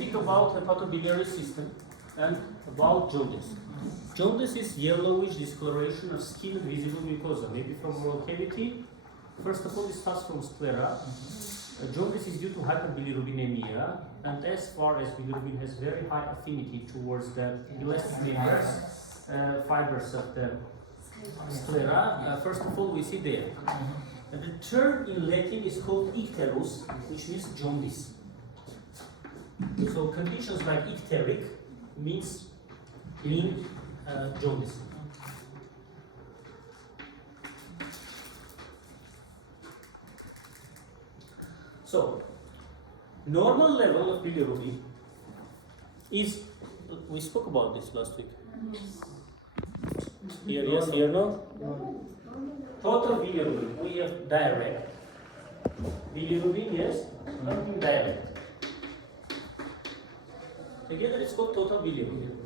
speak about hepatobiliary system and about jaundice. Jaundice is yellowish discoloration of skin and visible mucosa, maybe from oral cavity. First of all, it starts from sclera. Jaundice is due to hyperbilirubinemia, and as far as bilirubin has very high affinity towards the elastic fibers of the sclera, first of all we see there. And the term in Latin is called icterus, which means jaundice. So conditions like icteric means in jaundice. So, normal level of bilirubin is, we spoke about this last week. Here, yes, here, no? Total bilirubin, we have direct. Bilirubin, yes, and indirect. Together it's called total bilirubin.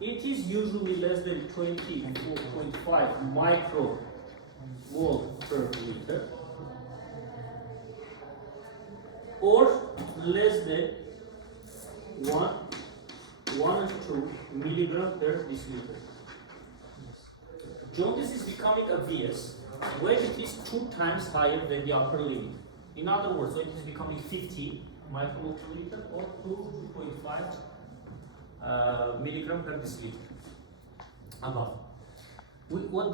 It is usually less than 20.5 micromole per liter, or less than 1 and 2 milligram per deciliter. Jaundice is becoming obvious when it is 2 times higher than the upper limit. In other words, when it is becoming 50 micromole per liter or 2.5 milligram per deciliter above. What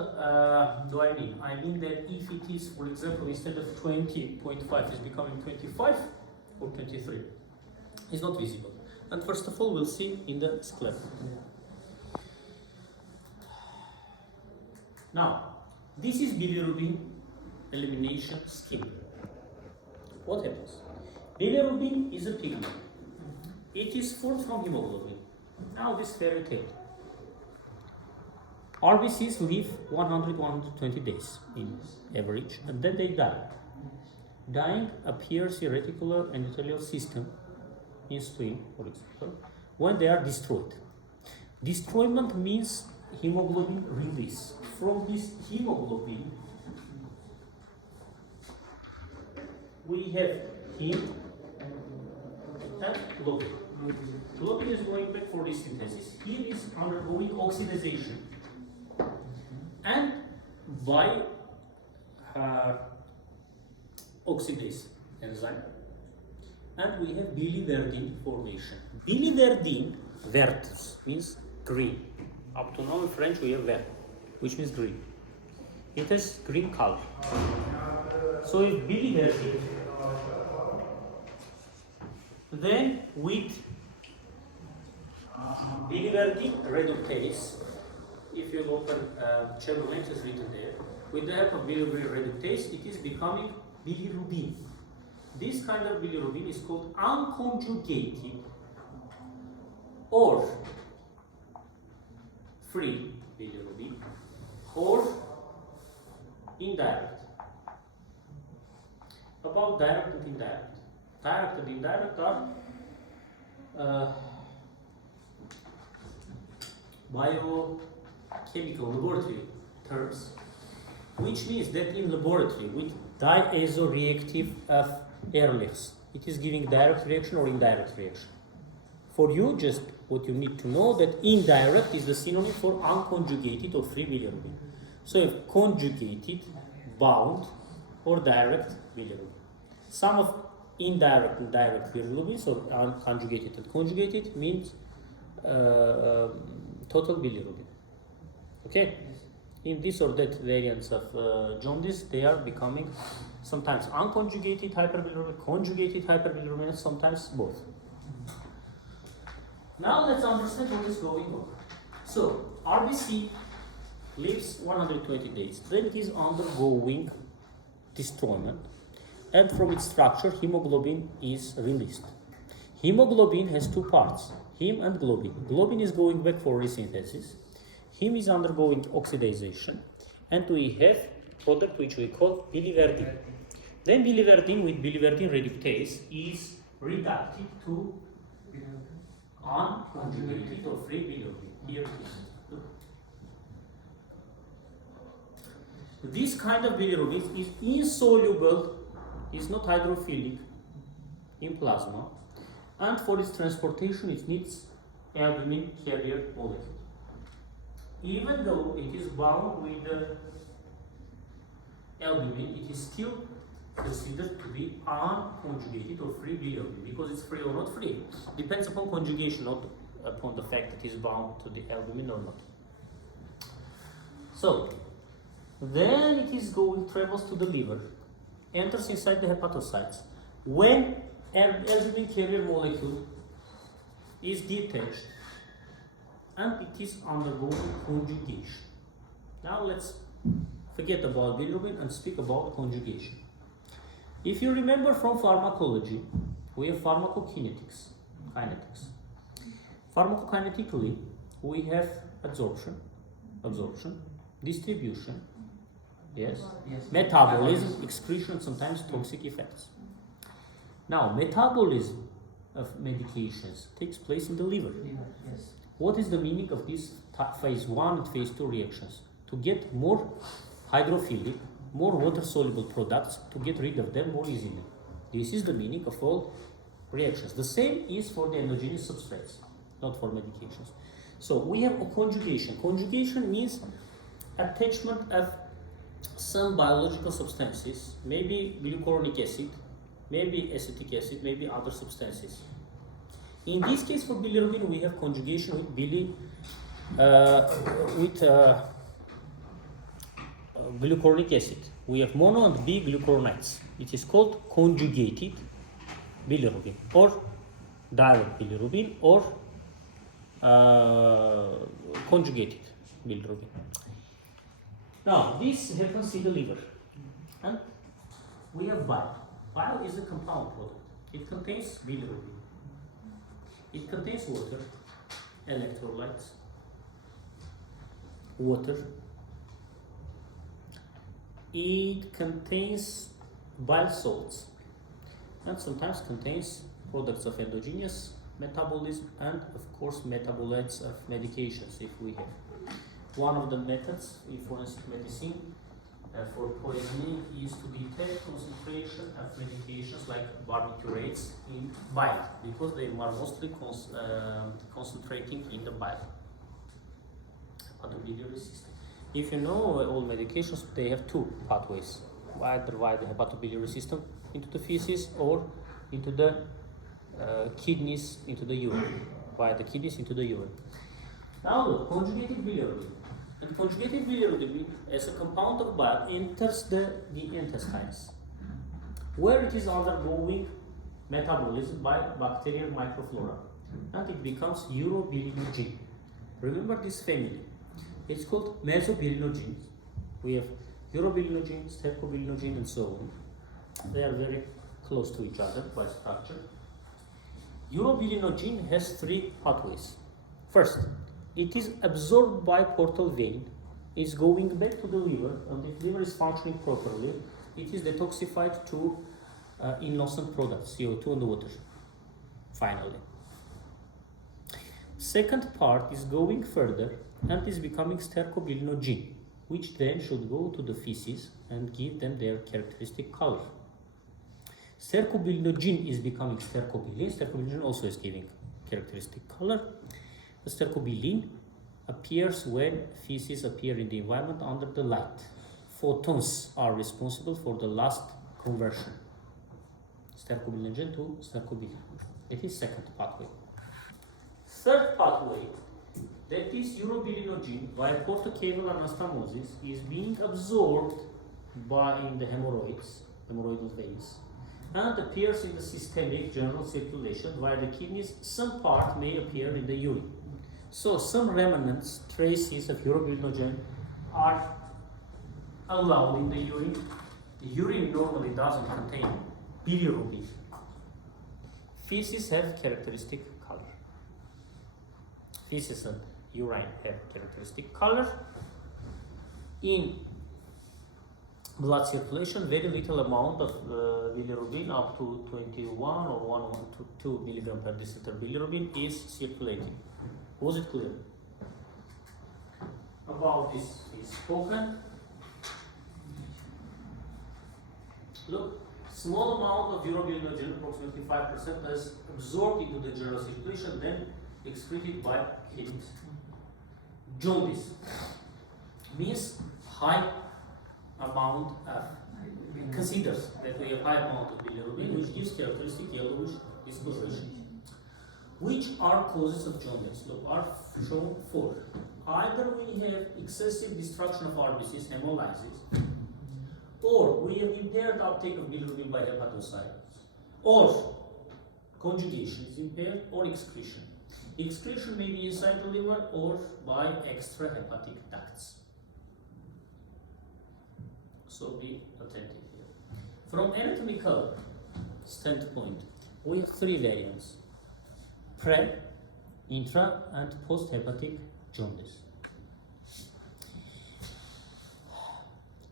do I mean? I mean that if it is, for example, instead of 20.5, is becoming 25 or 23, it's not visible. And first of all, we'll see in the sclera. Now, this is bilirubin elimination scheme. What happens? Bilirubin is a pigment. It is formed from hemoglobin. Now this fairy tale. RBCs live 100-120 days in average, and then they die. Dying appears in reticular endothelial system, in spleen, for example, when they are destroyed. Destroyment means hemoglobin release. From this hemoglobin, we have heme and globin. Globin is going back for resynthesis. Heme is undergoing oxidation. And by oxidase enzyme, and we have biliverdin formation. Biliverdin, vertus, means green. Up to now in French we have vert, which means green. It has green color. So if biliverdin, then with biliverdin reductase, if you open channel length is written there, with the help of biliverdin reductase, it is becoming bilirubin. This kind of bilirubin is called unconjugated or free bilirubin or indirect. About direct and indirect. Direct and indirect are biochemical laboratory terms, which means that in laboratory with diazoreactive of Ehrlich's, it is giving direct reaction or indirect reaction. For you, just what you need to know that indirect is the synonym for unconjugated or free bilirubin. So you have conjugated, bound, or direct bilirubin. Sum of indirect and direct bilirubin, so unconjugated and conjugated, means total bilirubin. Okay? In this or that variants of jaundice, they are becoming sometimes unconjugated hyperbilirubin, conjugated hyperbilirubin, and sometimes both. Now let's understand what is going on. So RBC lives 120 days, then it is undergoing destroyment, and from its structure hemoglobin is released. Hemoglobin has 2 parts, heme and globin. Globin is going back for resynthesis, heme is undergoing oxidation, and we have product which we call biliverdin. Then biliverdin with biliverdin reductase is reducted to unconjugated or free bilirubin. Here it is. This kind of bilirubin is insoluble, is not hydrophilic in plasma, And for its transportation, it needs albumin carrier molecule. Even though it is bound with the albumin, it is still considered to be unconjugated or free bilirubin, because it's free or not free. Depends upon conjugation, not upon the fact that it is bound to the albumin or not. So, then it is travels to the liver, enters inside the hepatocytes. When albumin carrier molecule is detached and it is undergoing conjugation. Now let's forget about bilirubin and speak about conjugation. If you remember from pharmacology, we have pharmacokinetics, kinetics. Pharmacokinetically, we have absorption, distribution, yes, metabolism, excretion, sometimes toxic effects. Now, metabolism of medications takes place in the liver. Yes. What is the meaning of these phase 1 and phase 2 reactions? To get more hydrophilic, more water-soluble products, to get rid of them more easily. This is the meaning of all reactions. The same is for the endogenous substrates, not for medications. So we have a conjugation. Conjugation means attachment of some biological substances, maybe glucuronic acid, maybe acetic acid, maybe other substances. In this case, for bilirubin, we have conjugation with glucuronic acid. We have mono and B glucuronides. It is called conjugated bilirubin or direct bilirubin or conjugated bilirubin. Now, this happens in the liver, and we have bile. Bile is a compound product. It contains bilirubin. It contains water, electrolytes, water. It contains bile salts and sometimes contains products of endogenous metabolism and of course metabolites of medications if we have. One of the methods in forensic medicine for poisoning is to detect concentration of medications like barbiturates in bile, because they are mostly concentrating in the bile. Hepatobiliary system. If you know all medications, they have two pathways: either via the hepatobiliary system into the feces or into the kidneys into the urine, via the kidneys into the urine. Now look, conjugated bilirubin. And conjugated bilirubin, as a compound of bile, enters the intestines, where it is undergoing metabolism by bacterial microflora, and it becomes urobilinogen. Remember this family. It's called mesobilinogens. We have urobilinogen, stercobilinogen, and so on. They are very close to each other by structure. Urobilinogen has three pathways. First, it is absorbed by portal vein, is going back to the liver, and if liver is functioning properly, it is detoxified to innocent products, CO2 and water, finally. Second part is going further and is becoming stercobilinogen, which then should go to the feces and give them their characteristic color. Stercobilinogen is becoming stercobilin. Stercobilinogen also is giving characteristic color. The stercobilin appears when feces appear in the environment under the light. Photons are responsible for the last conversion. Stercobilinogen to stercobilin. It is second pathway. Third pathway, that is urobilinogen by portocaval anastomosis, is being absorbed in the hemorrhoidal veins, and appears in the systemic general circulation via the kidneys. Some part may appear in the urine. So some remnants, traces of urobilinogen are allowed in the urine. The urine normally doesn't contain bilirubin. Feces have characteristic color. Feces and urine have characteristic color. In blood circulation, very little amount of bilirubin, up to 21 or 1 to 2 milligram per deciliter bilirubin is circulating. Was it clear? About this is spoken. Look, Small amount of urobilinogen, approximately 5%, is absorbed into the general circulation, then excreted by kidneys. Jaundice means high amount of, considers that we have high amount of bilirubin, which gives characteristic yellowish discoloration. Which are causes of jaundice? Look, are shown 4. Either we have excessive destruction of RBCs, hemolysis, or we have impaired uptake of bilirubin by hepatocytes, or conjugation is impaired, or excretion. Excretion may be inside the liver or by extrahepatic ducts. So be attentive here. From anatomical standpoint, we have 3 variants: pre, intra, and post-hepatic jaundice.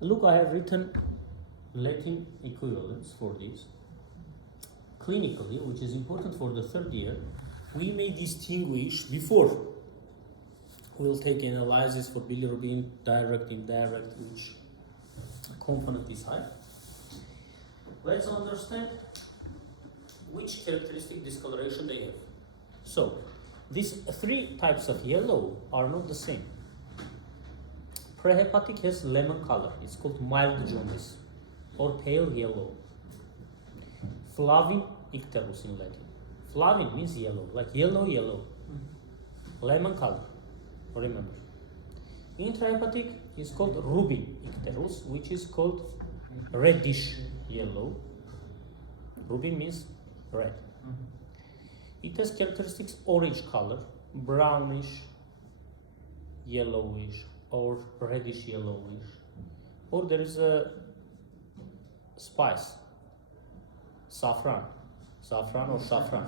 Look, I have written Latin equivalents for this. Clinically, which is important for the 3rd year, we may distinguish before we'll take analysis for bilirubin, direct, indirect, which component is high. Let's understand which characteristic discoloration they have. So, these 3 types of yellow are not the same. Prehepatic has lemon color. It's called mild jaundice or pale yellow. Flavin icterus in Latin. Flavin means yellow, like yellow. Lemon color, remember. Intrahepatic is called rubin icterus, which is called reddish yellow. Rubin means red. It has characteristics orange color, brownish, yellowish, or reddish yellowish. Or there is a spice, saffron or saffron.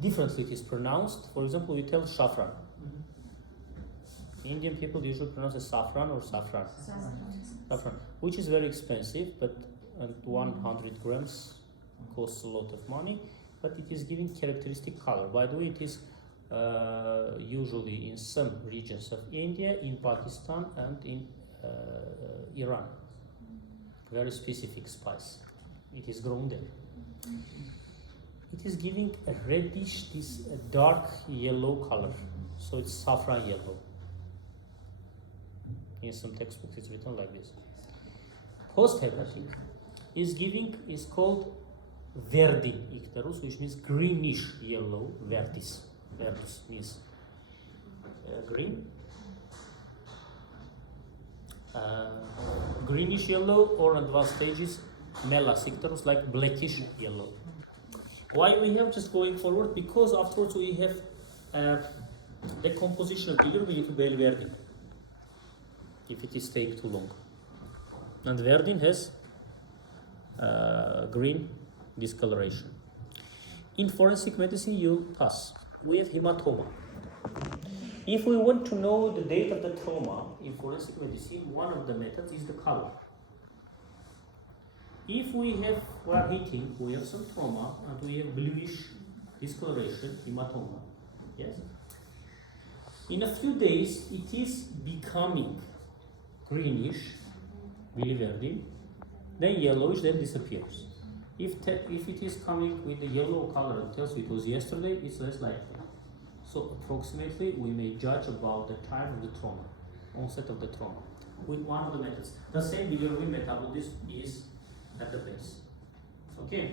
Differently it is pronounced. For example, we tell saffron. Indian people usually pronounce it saffron or saffron. Saffron, which is very expensive, but 100 grams costs a lot of money, but it is giving characteristic color. By the way, it is usually in some regions of India, in Pakistan, and in Iran. Very specific spice. It is grown there. It is giving a reddish, this dark yellow color. So it's saffron yellow. In some textbooks it's written like this. Post-hepatic is called verdin icterus, which means greenish yellow. Verdis means green. Greenish yellow, or advanced stages melas icterus, like blackish yellow. Why we have just going forward? Because afterwards we have the composition of bilirubin into biliverdin if it is staying too long. And verdin has green discoloration. In forensic medicine, you pass. We have hematoma. If we want to know the date of the trauma in forensic medicine, one of the methods is the color. If we are hitting, we have some trauma and we have bluish discoloration, hematoma. Yes. In a few days, it is becoming greenish, biliverdin, then yellowish, then disappears. If it is coming with the yellow color and tells you it was yesterday, it's less likely. So approximately we may judge about the time of the trauma, onset of the trauma, with one of the methods. The same bilirubin metabolism is at the base. Okay.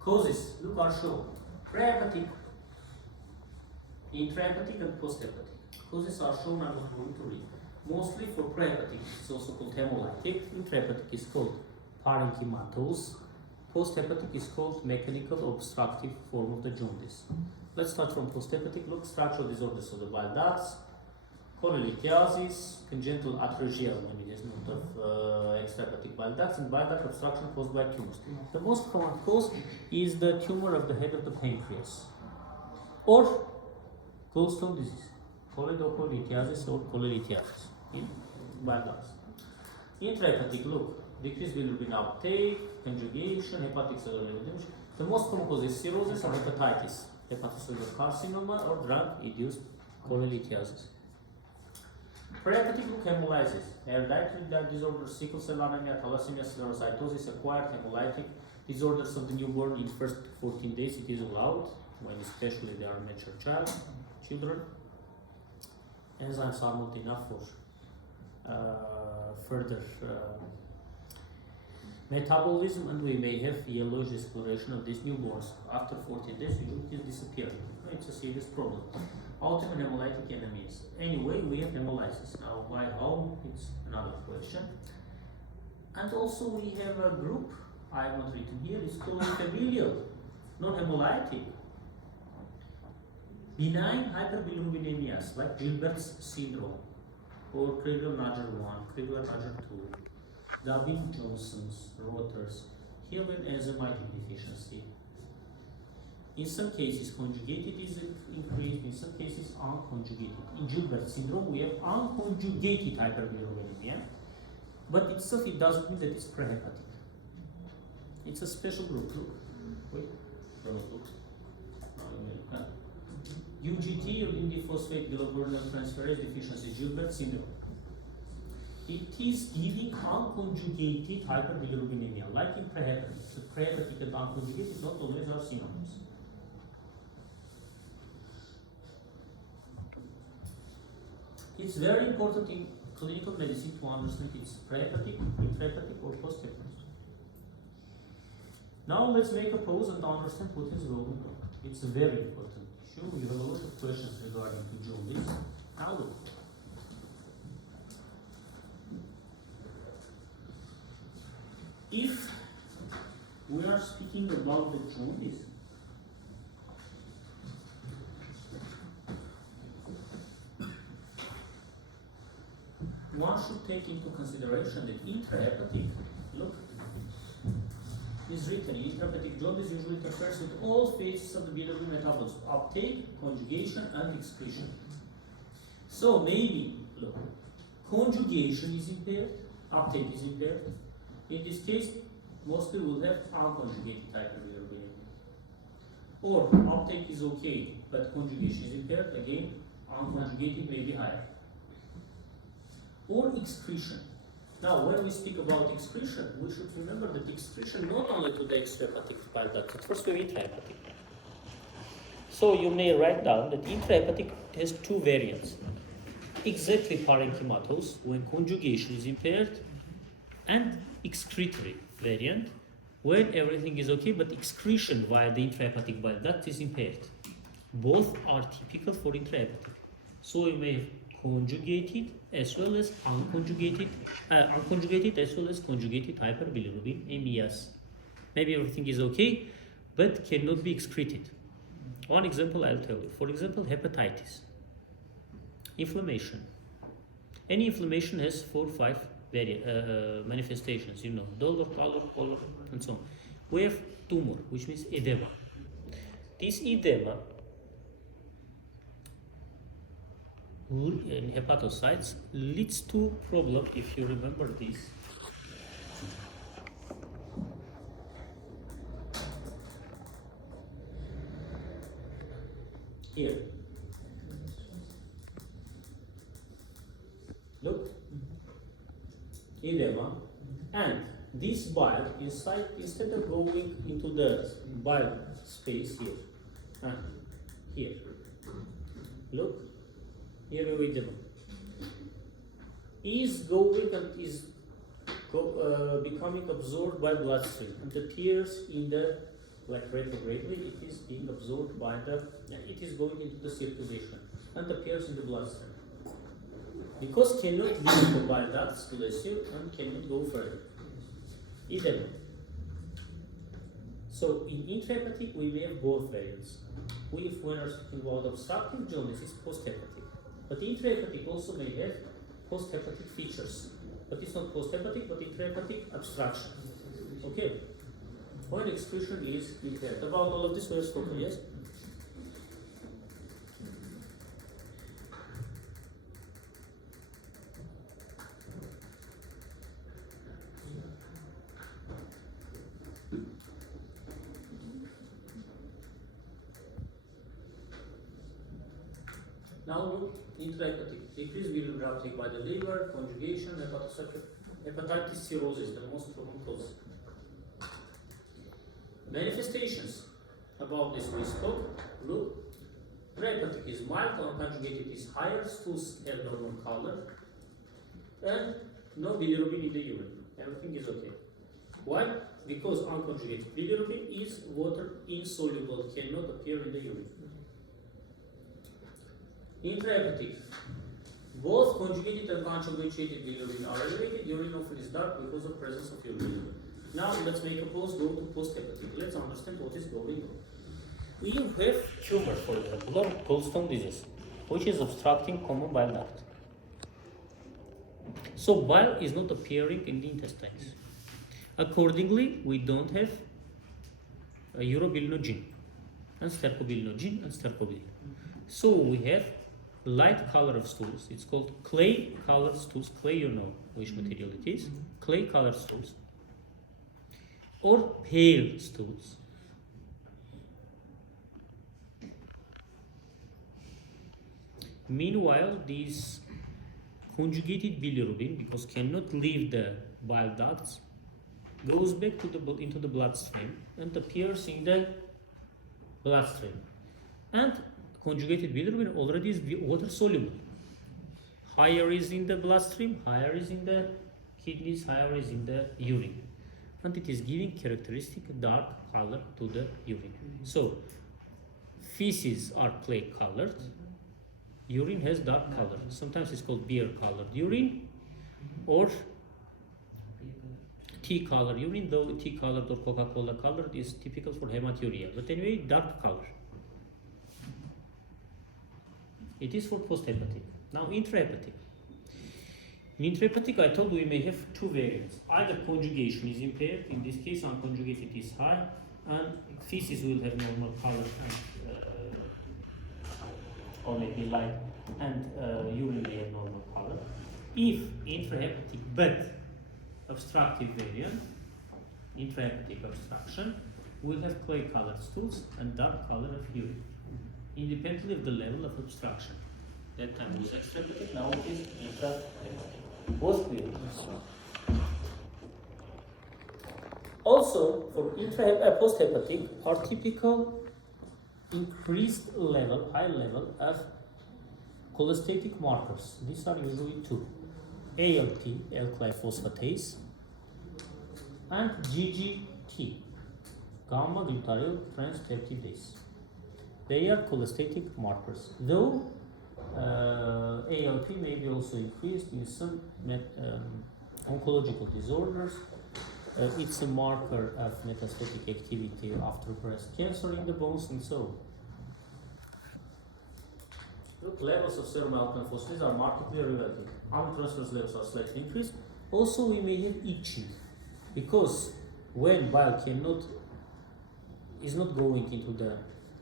Causes, look, are shown. Prehepatic, intrahepatic, and posthepatic. Causes are shown, I'm not going to read. Mostly for prehepatic, it's also called hemolytic. Intrahepatic is called parenchymatous. Posthepatic is called mechanical obstructive form of the jaundice. Let's start from posthepatic. Look, structural disorders of the bile ducts, cholelithiasis, congenital atresia, when it is not of extrahepatic bile ducts, and bile duct obstruction caused by tumors. The most common cause is the tumor of the head of the pancreas, or gallstone disease, cholelithiasis or cholelithiasis in bile ducts. Intrahepatic, look, decreased bilirubin uptake, conjugation, hepatic cellular redemption. The most common cause is cirrhosis or hepatitis, hepatocellular carcinoma, or drug-induced cholelithiasis. Prehepatic group hemolysis. Hereditary blood disorders, sickle cell anemia, thalassemia, sclerocytosis, acquired hemolytic disorders of the newborn in first 14 days. It is allowed when especially they are mature children. Enzymes are not enough for further metabolism, and we may have yellowish discoloration of these newborns. After 14 days, it is disappearing. It's a serious problem. Autoimmune hemolytic anemias. Anyway, we have hemolysis. Now, by how? It's another question. And also, we have a group, I have not written here, it's called familial, non-hemolytic. Benign hyperbilirubinemias, like Gilbert's syndrome, or Crigler-Najjar 1, Crigler-Najjar 2, Gavin-Johnson's, Rotter's. Here we have enzymatic deficiency. In some cases, conjugated is increased, in some cases, unconjugated. In Gilbert syndrome, we have unconjugated hyperbilirubinemia, but itself it doesn't mean that it's prehepatic. It's a special group. Look. Wait. UGT, urine diphosphate glucuronidase transferase deficiency, Gilbert syndrome. It is giving unconjugated hyperbilirubinemia, like in prehepatic. So prehepatic and unconjugated not always are synonyms. It's very important in clinical medicine to understand it's prehepatic, intrahepatic, or posthepatic. Now let's make a pause and understand what is going on. It's a very important issue. You have a lot of questions regarding to jaundice. Now look. If we are speaking about the jaundice, one should take into consideration that intrahepatic, look, is written, intrahepatic jaundice usually interferes with all phases of the bilirubin metabolism, uptake, conjugation, and excretion. So maybe, look, conjugation is impaired, uptake is impaired. In this case, mostly we'll have unconjugated hyperbilirubinemia. Or uptake is okay, but conjugation is impaired, again, unconjugated may be higher. Or excretion. Now, when we speak about excretion, we should remember that excretion not only to the extrahepatic bile duct, it first to intrahepatic. So you may write down that intrahepatic has two variants. Exactly parenchymatose, when conjugation is impaired, and excretory variant, when everything is okay, but excretion via the intrahepatic bile duct is impaired. Both are typical for intrahepatic. So you may have conjugated as well as unconjugated as well as conjugated hyperbilirubinemias. Maybe everything is okay, but cannot be excreted. One example I'll tell you. For example, hepatitis. Inflammation. Any inflammation has 4 or 5 manifestations, you know, dolor, pallor, color, and so on. We have tumor, which means edema. This edema in hepatocytes leads to problem, if you remember this. Here. Look. Edema. And this bile inside, instead of going into the bile space here, here. Look. Here we edema. Is going and is becoming absorbed by bloodstream and appears in the, like retrogradely, it is being absorbed by the, it is going into the circulation and appears in the bloodstream. Because cannot be in the bile ducts, bless you, and cannot go further. Edema. So in intrahepatic we may have both variants. If we are speaking about obstructive jaundice, it's posthepatic. But intrahepatic also may have posthepatic features. But it's not posthepatic, but intrahepatic obstruction. Okay? When excretion is impaired. About all of this we have spoken, yes? Now look, intrahepatic, decreased bilirubin uptake by the liver, conjugation, hepatitis cirrhosis, the most common cause. Manifestations about this we spoke. Look, prehepatic is mild, unconjugated is higher, stools have normal color, and no bilirubin in the urine. Everything is okay. Why? Because unconjugated bilirubin is water insoluble, cannot appear in the urine. Intrahepatic. Both conjugated and conjugated bilirubin are elevated. Urine often is dark because of presence of bilirubin. Now let's make a pause, go to post-hepatic. Let's understand what is going on. We have tumor, for example, or gallstone disease, which is obstructing common bile duct. So bile is not appearing in the intestines. Accordingly, we don't have a urobilinogen and stercobilinogen and stercobil. So we have light color of stools. It's called clay colored stools. Clay, you know which material it is. Clay colored stools. Or pale stools. Meanwhile, these conjugated bilirubin, because cannot leave the bile ducts, goes back to into the bloodstream and appears in the bloodstream. And conjugated bilirubin already is water soluble. Higher is in the bloodstream, higher is in the kidneys, higher is in the urine. And it is giving characteristic dark color to the urine. So, feces are clay colored, urine has dark color. Sometimes it's called beer colored urine or tea colored urine, though tea colored or Coca-Cola colored is typical for hematuria. But anyway, dark color. It is for post-hepatic. Now, intrahepatic. In intrahepatic, I told we may have two variants. Either conjugation is impaired, in this case, unconjugated is high, and feces will have normal color and or maybe light, and urine may have normal color. If intrahepatic but obstructive variant, intrahepatic obstruction, will have clay colored stools and dark color of urine, independently of the level of obstruction. That time was extrahepatic, now it is intrahepatic. Both clear. Also, for post-hepatic are typical increased level, high level of cholestatic markers. These are usually two: ALT, alkali phosphatase, and GGT, gamma glutaryl transpeptidase. They are cholestatic markers, though ALT may be also increased in some oncological disorders. It's a marker of metastatic activity after breast cancer in the bones and so on. Look, levels of serum alkaline phosphatase are markedly elevated. Aminotransferase levels are slightly increased. Also, we may have itching, because when bile is not going into the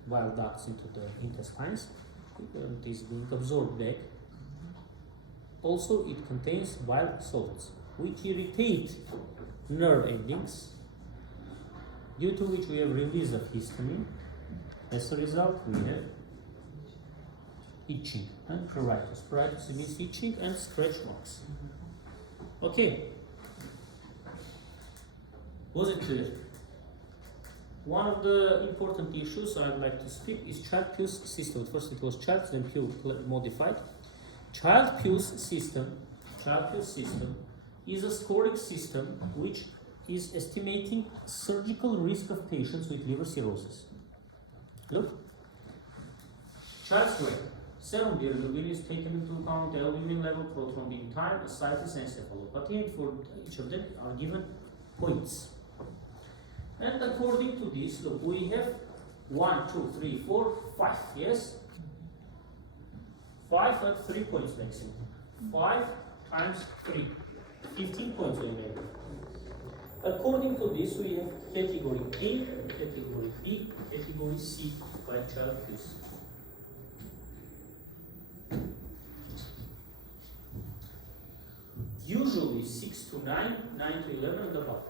bile ducts, into the intestines, it is being absorbed back. Also, it contains bile salts, which irritate nerve endings, due to which we have release of histamine. As a result, we have itching and pruritus. Pruritus means itching and stretch marks. Okay. Was it clear? One of the important issues I'd like to speak is Child-Pugh system. First it was child, then Pugh modified. Child-Pugh system is a scoring system which is estimating surgical risk of patients with liver cirrhosis. Look, child's weight, serum bilirubin is taken into account, albumin level, prothrombin time, ascites, and encephalopathy, and for each of them are given points. And according to this, look, we have 1, 2, 3, 4, 5, yes? 5 at 3 points maximum. 5 times 3, 15 points we made. According to this, we have category A, category B, category C by Child-Pugh. Usually 6 to 9, 9 to 11 and above.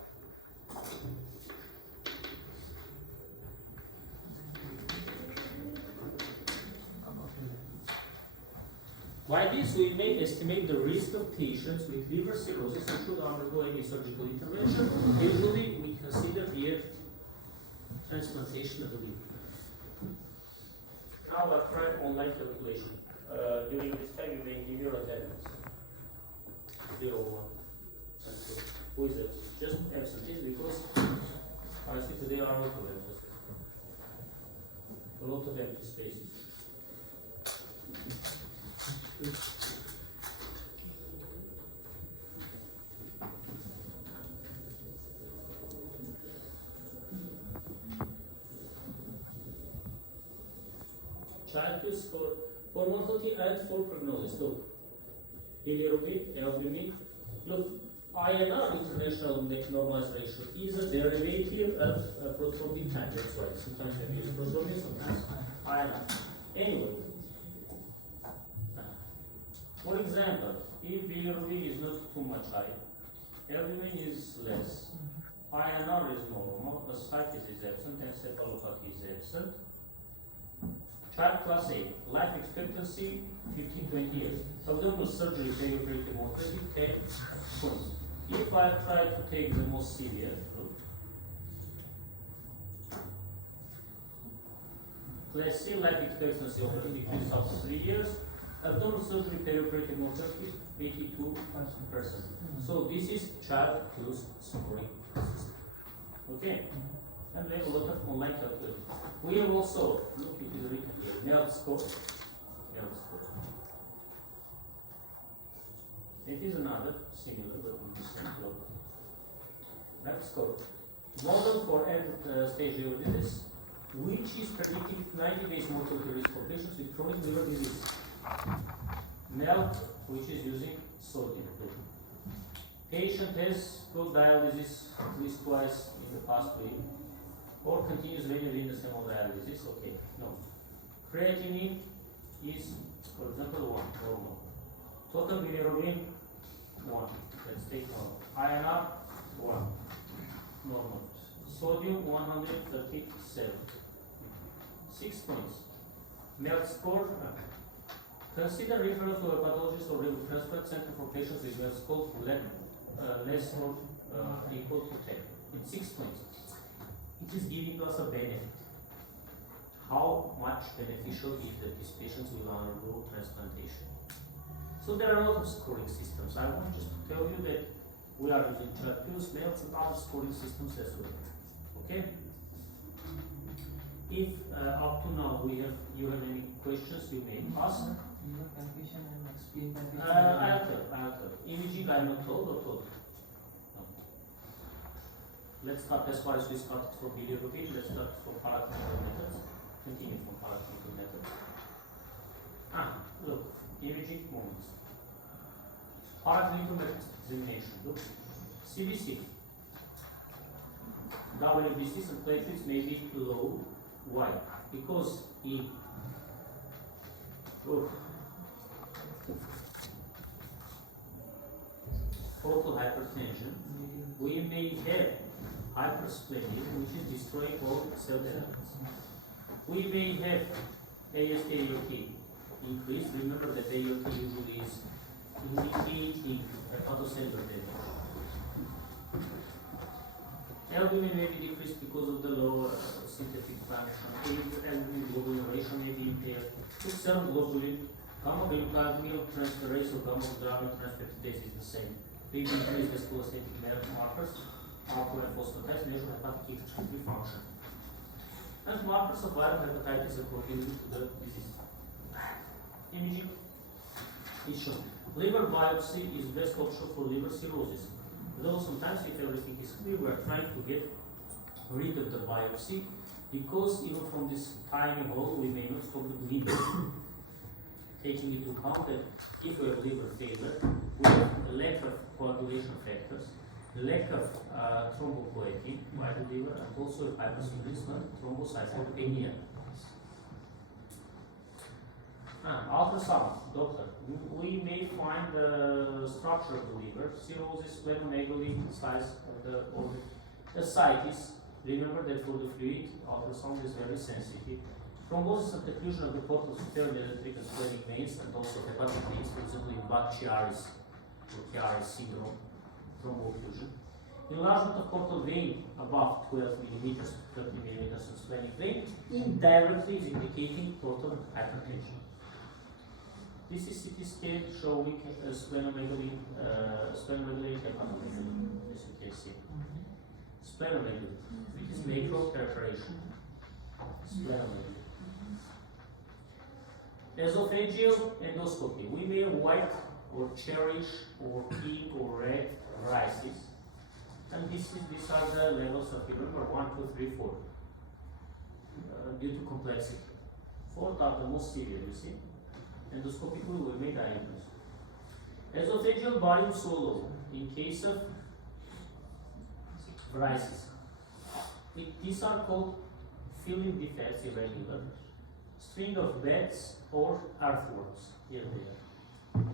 By this, we may estimate the risk of patients with liver cirrhosis and should undergo any surgical intervention. Usually, we consider here transplantation of the liver. Now, I'll try online calculation. During this time, you may give your attendance. 0, 1, and 2. Who is it? Just absentees because I see today are a lot of absentees. A lot of empty spaces. Child use for mortality and for prognosis. Look, bilirubin, albumin. Look, INR, international normalized ratio, is a derivative of prothrombin time. That's why sometimes we use prothrombin, sometimes INR. Anyway, for example, if bilirubin is not too much high, albumin is less, INR is normal, ascites is absent, encephalopathy is absent. Child class A, life expectancy 15-20 years. Abdominal surgery, perioperative mortality 10 points. If I try to take the most severe group, class C, life expectancy already decreases after 3 years. Abdominal surgery, perioperative mortality 82%. So this is child use scoring system. Okay? And we have a lot of online calculators. We have also, look, it is written here, MELD score. MELD score. It is another similar, but with the same global. MELD score. Model for end-stage liver disease, which is predicting 90 days mortality risk for patients with chronic liver disease. MELD, which is using sodium. Patient has got dialysis at least twice in the past week, or continues venous hemodialysis. Okay, no. Creatinine is, for example, 1, normal. Total bilirubin, 1. Let's take normal. INR, 1, normal. Sodium, 137. 6 points. MELD score. Consider referral to a pathologist or liver transplant center for patients with MELD score less or equal to 10. It's 6 points. It is giving us a benefit. How much beneficial is that these patients will undergo transplantation? So there are a lot of scoring systems. I want just to tell you that we are using CHAPUS, MELDS, and other scoring systems as well. Okay? If up to now you have any questions, you may ask. Confusion and explain confusion. I'll tell. Imaging, I'm not told or told. No. Let's start as far as we started for bilirubin. Let's start for paraclinical methods. Continue from paraclinical methods. Look, imaging moments. Paraclinical methods examination. Look, CBC. WBCs and platelets may be low. Why? Because in focal hypertension, we may have hypersplenia, which is destroying all cell elements. We may have AST increase. Remember that ALT usually is indicating hepatocellular damage. Albumin may be decreased because of the low synthetic function. Albumin globulin ratio may be impaired. Serum globulin, gamma glutamyl transferase or gamma glutamyl transferase is the same. They increase the cholestatic markers, alcohol and phosphatides measure hepatic excretory function. And markers of viral hepatitis according to the disease. Imaging is shown. Liver biopsy is best option for liver cirrhosis. Though sometimes if everything is clear, we are trying to get rid of the biopsy because even from this tiny hole we may not stop the bleeding. Taking into account that if we have liver failure, we have a lack of coagulation factors, lack of thrombopoietin by the liver, and also hypersynchrony, thrombocytopenia. Ultrasound, doctor. We may find the structure of the liver, cirrhosis, splenomegaly, size of the organ. Ascites, remember that for the fluid, ultrasound is very sensitive. Thrombosis and occlusion of the portal superior electric and splenic veins, and also hepatitis, for example, in Bach-Chiari's syndrome, thrombofusion. Enlargement of portal vein above 12 millimeters to 30 millimeters of splenic vein indirectly is indicating portal hypertension. This is CT scan showing splenomegaly, hepatomegaly, as you can see. Splenomegaly, it is macro perforation. Splenomegaly. Esophageal endoscopy. We may white or cherish or pink or red varices. And these are the levels of remember 1, 2, 3, 4. Due to complexity. 4 are the most severe, you see. Endoscopically we may diagnose. Esophageal barium solo in case of varices. These are called filling defects, irregular, string of beds or earthworms. Here they are.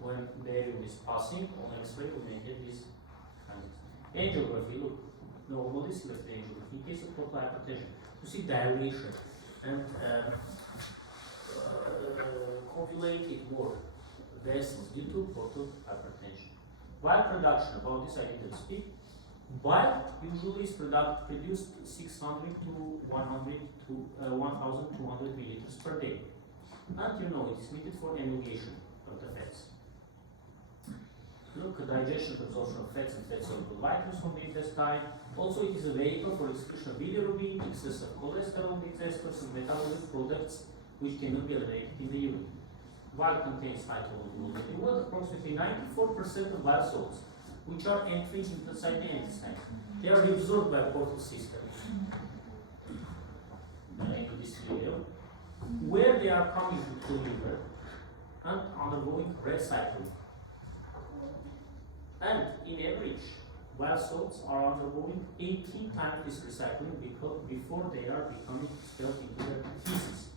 When barium is passing on X-ray, we may get this kind of angiography. Look, normally select the angiography in case of portal hypertension. You see dilation and copulated more vessels due to portal hypertension. Bile production, about this I didn't speak. Bile usually is produced 600 to 100 to 1,200 milliliters per day. And you know it is needed for emulgation of the fats. Look, digestion, absorption of fats and fat soluble vitamins from the intestine. Also, it is a vehicle for excretion of bilirubin, excess of cholesterol, mixed esters, and metabolic products which cannot be eliminated in the urine. Bile contains high solubility in water, approximately 94% of bile salts, which are entering inside the intestine. They are absorbed by portal system. This video, where they are coming to the liver and undergoing recycling. And in average, bile salts are undergoing 18 times this recycling before they are becoming expelled into the feces.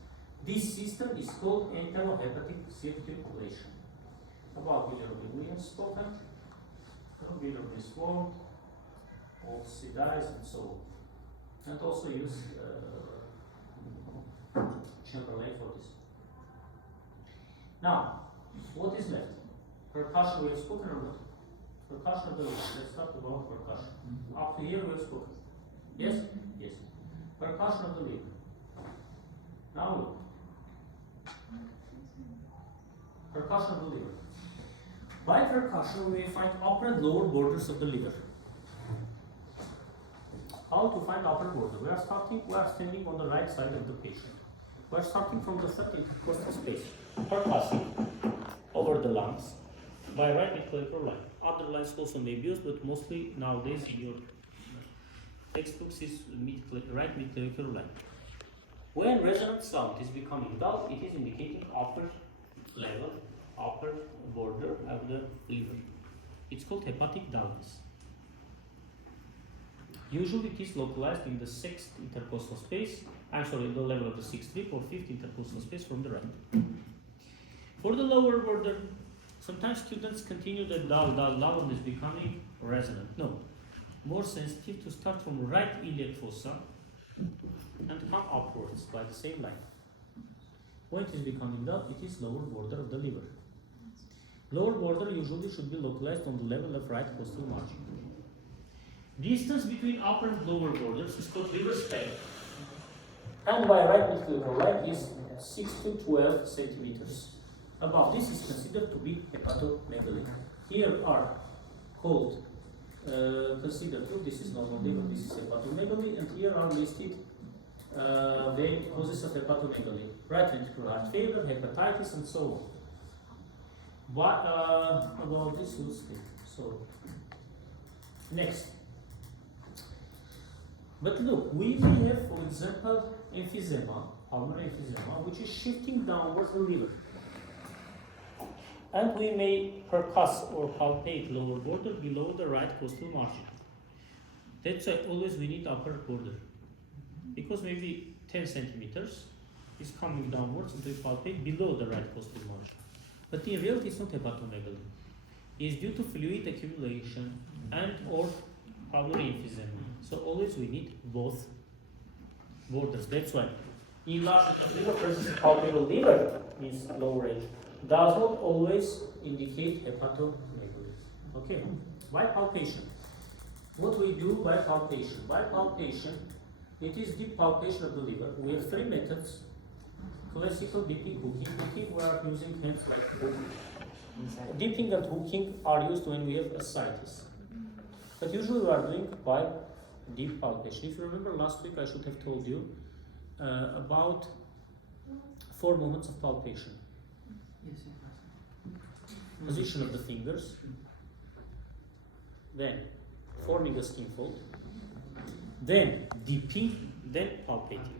This system is called enterohepatic circulation. About bilirubin we have spoken. Bilirubin is formed, oxidized, and so on. And also use Chamberlain for this. Now, what is left? Percussion we have spoken or not? Percussion of the liver. Let's talk about percussion. Up to here we have spoken. Yes? Yes. Percussion of the liver. Now look. Percussion of the liver. By percussion we find upper and lower borders of the liver. How to find upper border? We are standing on the right side of the patient. We are starting from the third intercostal space, percussing over the lungs by right midclavicular line. Other lines also may be used, but mostly nowadays in your textbooks is right midclavicular line. When resonant sound is becoming dull, it is indicating upper level, upper border of the liver. It's called hepatic dullness. Usually it is localized in the 6th intercostal space, the level of the 6th strip or 5th intercostal space from the right. For the lower border, sometimes students continue the dull and is becoming resonant. No, more sensitive to start from right iliac fossa and come upwards by the same line. When it is becoming dull, it is lower border of the liver. Lower border usually should be localized on the level of right costal margin. Distance between upper and lower borders is called liver span. And by right midclavicular line is 6 to 12 centimeters. Above this is considered to be hepatomegaly. Here are called considered group. This is normal liver, this is hepatomegaly, and here are listed the causes of hepatomegaly: right ventricular heart failure, hepatitis, and so on. But about this we'll speak. So next. But look, we may have, for example, emphysema, pulmonary emphysema, which is shifting downwards the liver. And we may percuss or palpate lower border below the right costal margin. That's why always we need upper border. Because maybe 10 centimeters is coming downwards and we palpate below the right costal margin. But in reality it's not hepatomegaly. It's due to fluid accumulation and or pulmonary emphysema. So always we need both borders. That's why enlargement of liver presence of palpable liver means low range, does not always indicate hepatomegaly. Okay, by palpation. What we do by palpation? By palpation, it is deep palpation of the liver. We have three methods. Classical dipping, hooking. Dipping, we are using hands like hook. Dipping and hooking are used when we have ascites. But usually we are doing by deep palpation. If you remember last week, I should have told you about 4 moments of palpation. Yes, yes. Position of the fingers, then forming a skin fold, then dipping, then palpating.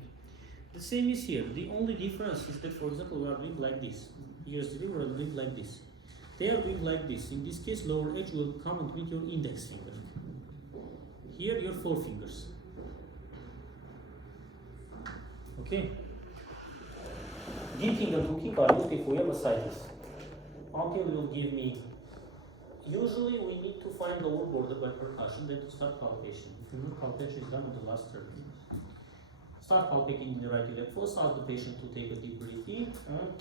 The same is here. The only difference is that, for example, we are doing like this. Here's the we are doing like this. They are doing like this. In this case, lower edge will come and meet your index finger. Here, your 4 fingers. Okay. Dipping and hooking are used if we have ascites. Until will give me. Usually, we need to find the lower border by percussion, then to start palpation. If you know, palpation is done on the last term. Start palpating in the right iliac fossa. Ask the patient to take a deep breath in.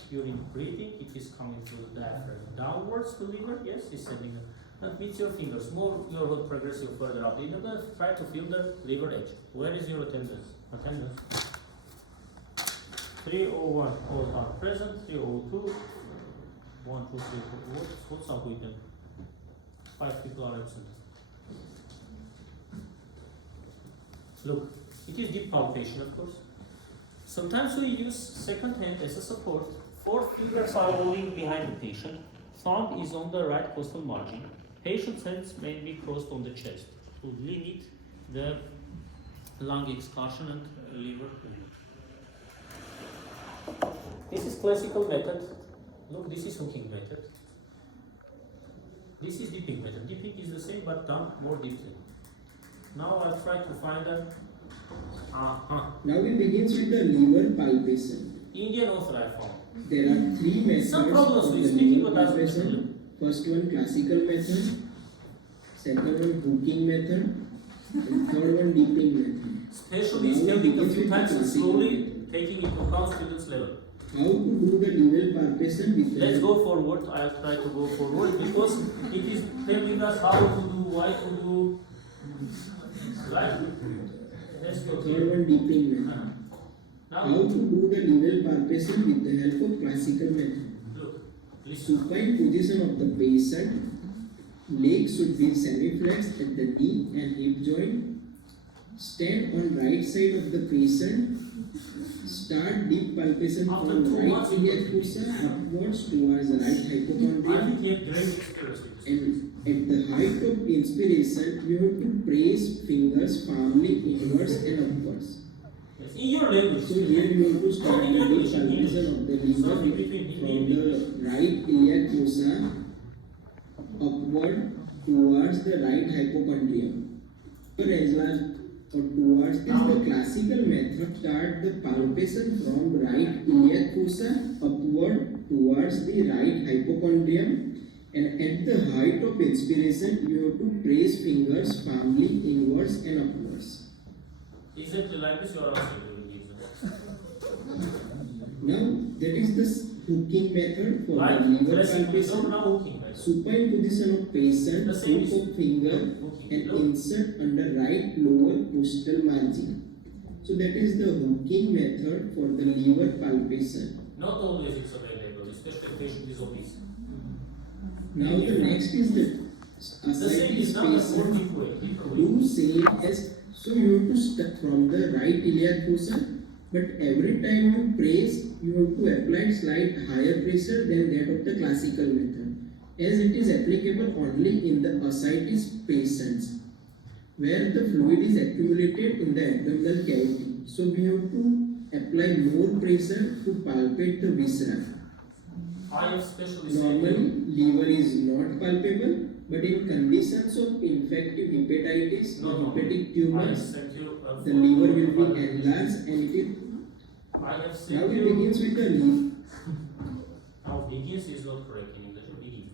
During breathing, it is coming through the diaphragm downwards to the liver. Yes, it's sending it. And meet your fingers. Move your hood progressive further up the inner. Try to feel the liver edge. Where is your attendance? Attendance. 301, all are present. 302. 1, 2, 3, 4. What's up with them? 5 people are absent. Look. It is deep palpation, of course. Sometimes we use second hand as a support. 4 fingers are rolling behind the patient. Thumb is on the right costal margin. Patient's hands may be crossed on the chest to limit the lung excursion and liver movement. This is classical method. Look, this is hooking method. This is dipping method. Dipping is the same but done more deeply. Now I'll try to find a Now we begins with the liver palpation. Indian author I found. There are 3 methods Some problems of with the speaking, liver but that's palpation. First one classical method, second one hooking method, and third one dipping method. Especially Now we spelling a begins few with the times and classical slowly method. taking into account students' level. How to do the liver palpation with Let's the go forward. I'll try to go forward because it is telling us how to do, why to do. Right? Let's go third here. one dipping method. Now, How to do the liver palpation with the help of classical method. look, listen. Supine position of the patient. Legs should be semi-flexed at the knee and hip joint. Stand on right side of the patient. Start deep palpation After from 2 right months, iliac fossa upwards towards the right I hypochondrium. think he had great experience with this. And at the height of inspiration, you have to press fingers firmly inwards and upwards. Yes. In your language. So here you have to start the deep palpation of the liver Something between from Hindi and the right iliac fossa upward towards the right hypochondrium. As large or towards this, the classical method start the palpation from right iliac fossa upward towards the right hypochondrium. And at the height of inspiration, you have to press fingers firmly inwards and upwards. Exactly like this, you are also doing the example. Now, that is the hooking method for Right? the liver Pressing palpation. now hooking. Right? Supine position of patient, The same hook is of finger hooking. and Look. insert under right lower costal margin. So that is the hooking method for the liver palpation. Not always it's available, especially if patient is obese. Now the next is the The same is ascites done but more patient. deep way. Deeper way. Do same as, so you have to start from the right iliac fossa, but every time you press, you have to apply slight higher pressure than that of the classical method, as it is applicable only in the ascites patients, where the fluid is accumulated in the abdominal cavity. So we have to apply more pressure to palpate the viscera. I have specially said Normally, liver is not palpable, but in conditions of infective hepatitis No, or no. hepatic I tumors, sent you the liver will be enlarged and it is. I have Now sent it you. begins with the liver. Now begins is not correct in English. Begin.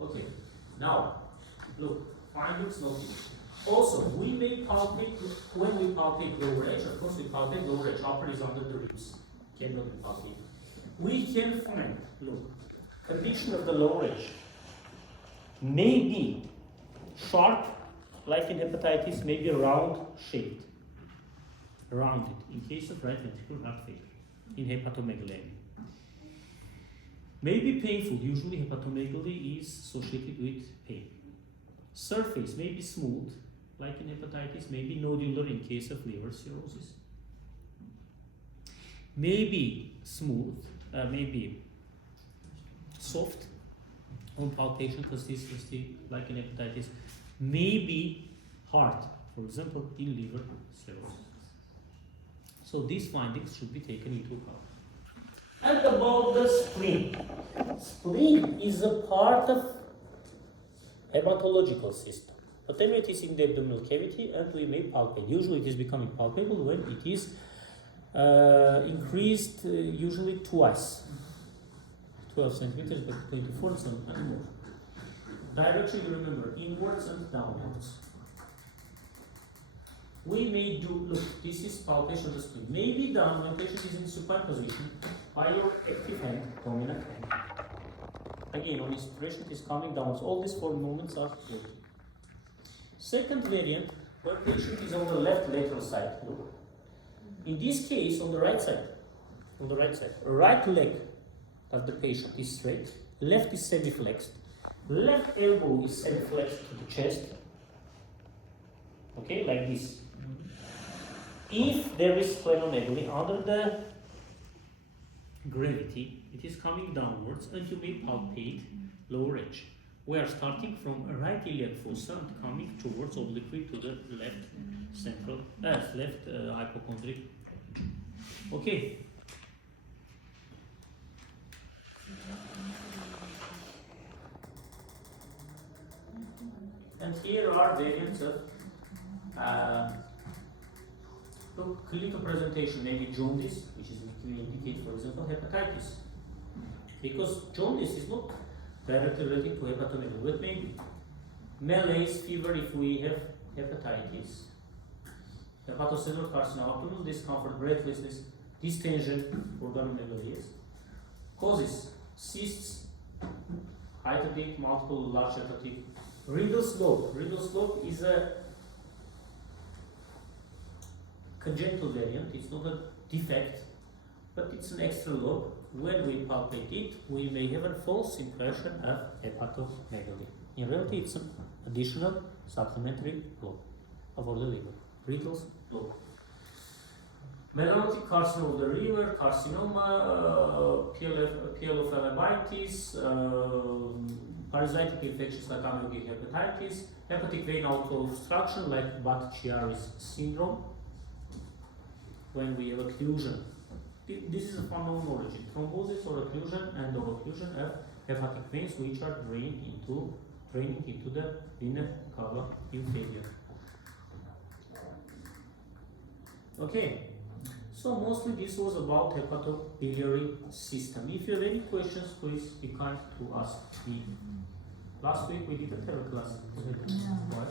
Okay. Now look. Find its notice. Also, we may palpate, when we palpate lower edge, of course we palpate lower edge, upper is under the ribs, cannot be palpated. We can find, look, condition of the lower edge may be sharp, like in hepatitis, may be round shaped, rounded, in case of right ventricular heart failure, in hepatomegaly. May be painful, usually hepatomegaly is associated with pain. Surface may be smooth, like in hepatitis, may be nodular in case of liver cirrhosis. May be smooth, may be soft on palpation, consistency, like in hepatitis. May be hard, for example, in liver cirrhosis. So these findings should be taken into account. And about the spleen. Spleen is a part of hematological system. But then it is in the abdominal cavity and we may palpate. Usually it is becoming palpable when it is increased usually twice. 12 centimeters, but 24 centimeters and more. Direction, you remember, inwards and downwards. We may do, look, this is palpation of the spleen. May be done when patient is in supine position by your active hand, dominant hand. Again, on inspiration, it is coming downwards. All these four movements are good. Second variant, where patient is on the left lateral side. Look. In this case, on the right side, right leg of the patient is straight, left is semi-flexed, left elbow is semi-flexed to the chest. Okay, like this. If there is splenomegaly under the gravity, it is coming downwards and you may palpate lower edge. We are starting from a right iliac fossa and coming towards obliquely to the left central, left hypochondric. Okay. And here are variants of clinical presentation, maybe jaundice, which is we indicate, for example, hepatitis. Because jaundice is not directly related to hepatomegaly, but maybe malaise, fever if we have hepatitis, hepatocellular carcinoma, abdominal discomfort, breathlessness, distension, organomegaly. Causes: cysts, hepatic, multiple large hepatic. Riddle's lobe. Riddle's lobe is a congenital variant. It's not a defect, but it's an extra lobe. When we palpate it, we may have a false impression of hepatomegaly. In reality, it's an additional supplementary lobe of the liver. Riddle's lobe. Melanotic carcinoma of the liver, carcinoma, pyelophlebotitis, parasitic infections like amebic hepatitis, hepatic vein auto-obstruction like Budd-Chiari's syndrome. When we have occlusion, this is a fundamental origin: thrombosis or occlusion and or occlusion of hepatic veins which are draining into the vena cava inferior. Okay, so mostly this was about hepatobiliary system. If you have any questions, please be kind to ask me. Last week we didn't have a class. Why?